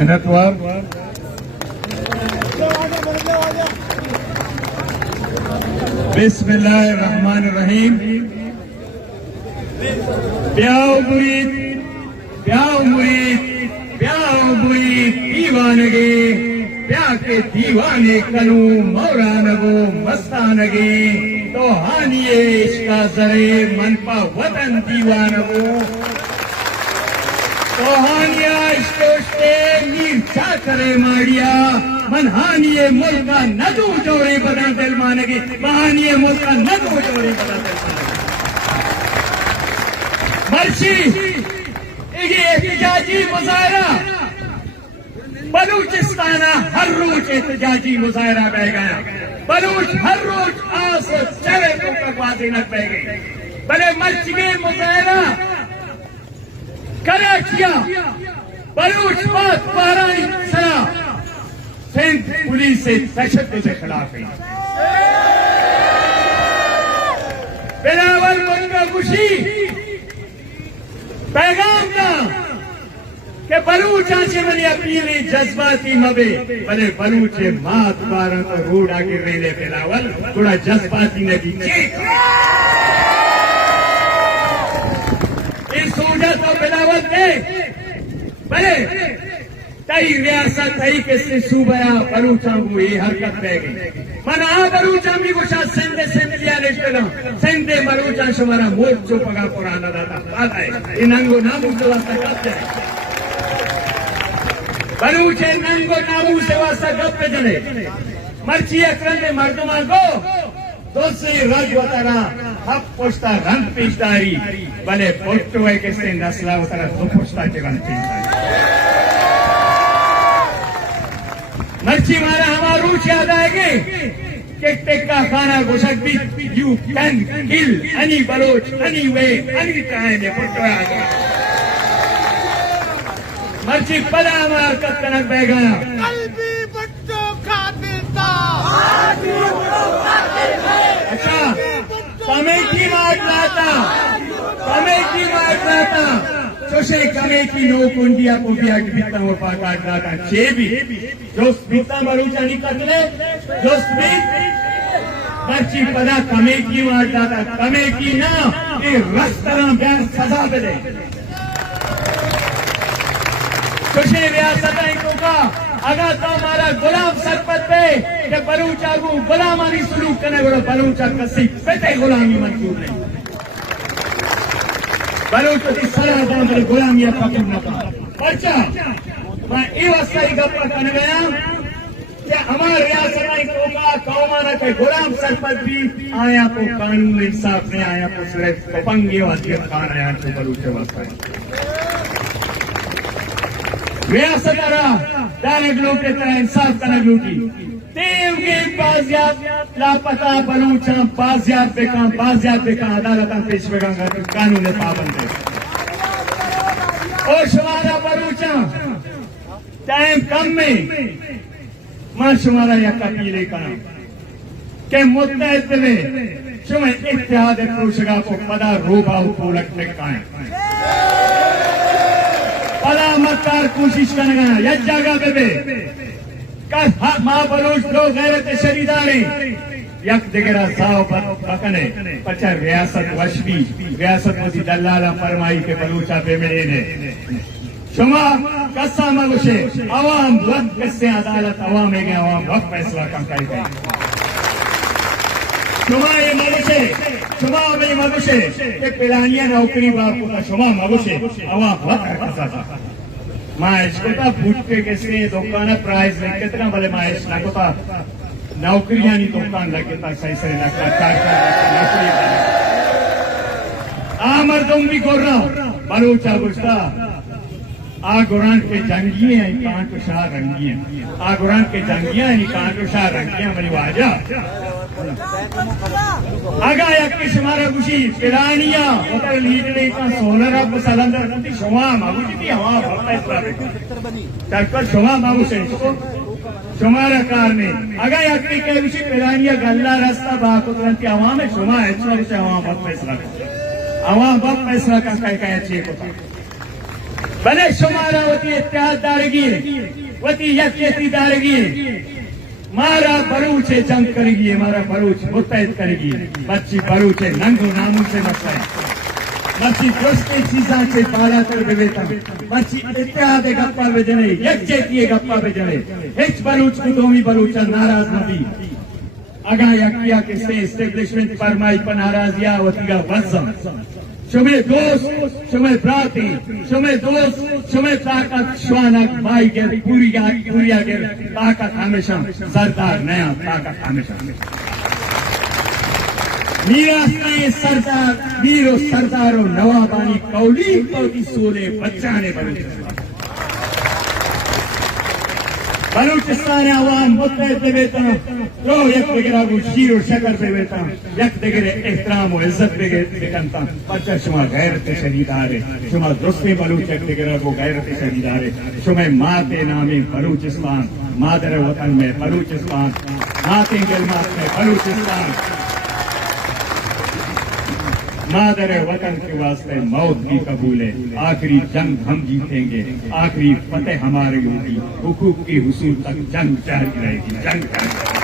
Network. Bismillahirrahmanirrahim. Pyao murid, दीवानगे, प्या के दीवाने कलू मौरानगो मस्तानगे, तो हानिए इसका जरे मन पा वतन दीवानगो, तो हानिया इश्कोशे मीर चाकरे मारिया, मन हानिए मुल्का नदू जोड़े बदा दिल मानगे, हानिए मुल्का नदू जोड़े बदा दिल मानगे। मर्शी ये एहतिजाजी मुजाहरा बलूचिस्तान हर रोज एहतिजाजी मुजाहरा बह गया। बलूच हर रोज आस चले तो कवाजे न बह गई। भले मर्ची मुजाहरा कराचिया बलूच बात 12 सरा सिंध पुलिस से तशद्दुद के खिलाफ है। बिलावल मुल्का खुशी पैगाम था कि बलूचा से मैंने अपीले जज्बाती मबे भले बलूचे मात बारह तो रोड आगे रेले बिलावल थोड़ा जज्बाती नदी इस सोचा तो बिलावल दे भले तई रियासत तई किसने सूबया बलूचा को ये हरकत रह गई मन आ बलूचा भी कुछ सिंधे लिया रिश्तेदार सिंधे बलूचा शुमारा मोट जो पगा पुराना दादा बात है इन अंगो नामू से वास्ता कब जाए बलूचे नंगो नामू से वास्ता कब पे चले मर्ची अकरम में मर्दमा को दोसरी रज वतरा हब पोस्ता रंग पेशदारी भले पोट्टो है किसने नस्ला वतरा तो पोस्ता के रंग पेशदारी मर्ची मारा हमारा रूच याद आएगी कि टेक्का खाना घुसक भी you can kill any Baloch any way any time ये पोट्टो आ गया मर्ची पदा हमारा कतनक बह गया कल्बी बच्चों खातिर था अच्छा कमेटी मार लाता सोशे कमेटी लोग इंडिया को भी आगे बीता हुआ पाकाट लाता छे भी जो बीता मरूचा निकलने जो मर्ची पदा कमेटी मार लाता कमेटी ना ये रस्तरा बयान सजा दे सोशे रियासत का अगर तो हमारा गुलाम सरपत पे कि बलूचा को गुलामानी सलूक करने वाला बलूचा कसी पेटे गुलामी मंजूर नहीं बलूच की सलाह दामर गुलामी पकड़ न पा अच्छा मैं ये वस्ता ही गप्पा करने गया कि हमारे रियासत का कौमाना के गुलाम सरपत भी आया तो कानून इंसाफ नहीं आया तो सिर्फ पंगे वाली खान आया तो बलूच वस्ता रियासत डायरेक्ट लोग की तरह इंसाफ करना लूटी देव के बाजियाब लापता बलूचा बाजियाब बेका अदालत पेश बेगा कानून पाबंद है और शुमारा बलूचा टाइम कम में मां शुमारा या कपीले का के मुत्तहद में शुमा इत्तेहाद कोशगा को पदा रोबा पूरक में कायम पदा मक्कार कोशिश करना या जगह पे मां बलूच लोग गैरत शरीदारे यक दिगरा साव पकने पचा रियासत वशबी रियासत मोदी दल्लाला फरमाई के बलूचा पे मिले ने शुमा कस्सा मगुशे अवाम वक्त किससे अदालत अवाम में गए अवाम वक्त फैसला कम कर गए शुमा ये मगुशे के पिलानिया नौकरी बापू का शुमा मगुशे अवाम वक्त कसा था माइश को था भूटके किसने दुकान प्राइस ले कितना भले माइश ना को था नौकरियां नहीं दुकान लगे था सही सही लगता नौकरी मर्दों भी गोर रहा बलूचा गुस्सा आ गुरान के जंगिए हैं कान को शाह रंगिए आ गुरान के जंगिया हैं कान को शाह रंगिया मेरी वाजा आगा यक्की शुमारा खुशी पिरानिया उतर लीडरे का सोलर अब सलंदर नती शुमा मागू जी हवा भरता इस बार तक शुमा मागू से शुमारा कार में आगा यक्की के विषय पिरानिया गल्ला रास्ता बाको तुरंत हवा में शुमा है इस से हवा बहुत फैसला हवा बहुत फैसला का कह अच्छी को बने शुमारा वती इत्याद दारगी वती यकजहती दारगी मारा बरूच जंग करेगी मारा बरूच मुतहद करेगी बच्ची बरूच नंगो नामू से मसला बच्ची दोस्ती चीजा से बाला कर बेटा बच्ची इत्याद गप्पा बेजने यकजहती गप्पा बेजने हिच बरूच को दोमी बरूच नाराज नबी अगा यकिया के से एस्टेब्लिशमेंट फरमाई पर नाराजिया वतीगा वज़म शुमे दोस्त शुमे प्राती शुमे दोस्त शुमे ताकत श्वानक भाई के पूरिया के ताकत हमेशा सरदार नया ताकत हमेशा मीरास्ते सरदार वीरो सरदारो नवाबानी कौली सोले बच्चाने बलूचिस्तान आवाम मुत्तहद बेवेता रो यक वगैरह को शीर और शकर बेवेता यक वगैरह एहतराम और इज्जत बेकंता बच्चा शुमा गैरत शरीदारे शुमा दुस्ते बलूच यक वगैरह को गैरत शरीदारे शुमे माते नामे बलूचिस्तान मादर वतन में बलूचिस्तान माते गिलमात में बलूचिस्तान मादर वतन के वास्ते मौत भी कबूल है आखिरी जंग हम जीतेंगे आखिरी फतेह हमारी होगी हुकूक की हुसूल तक जंग जारी रहेगी जंग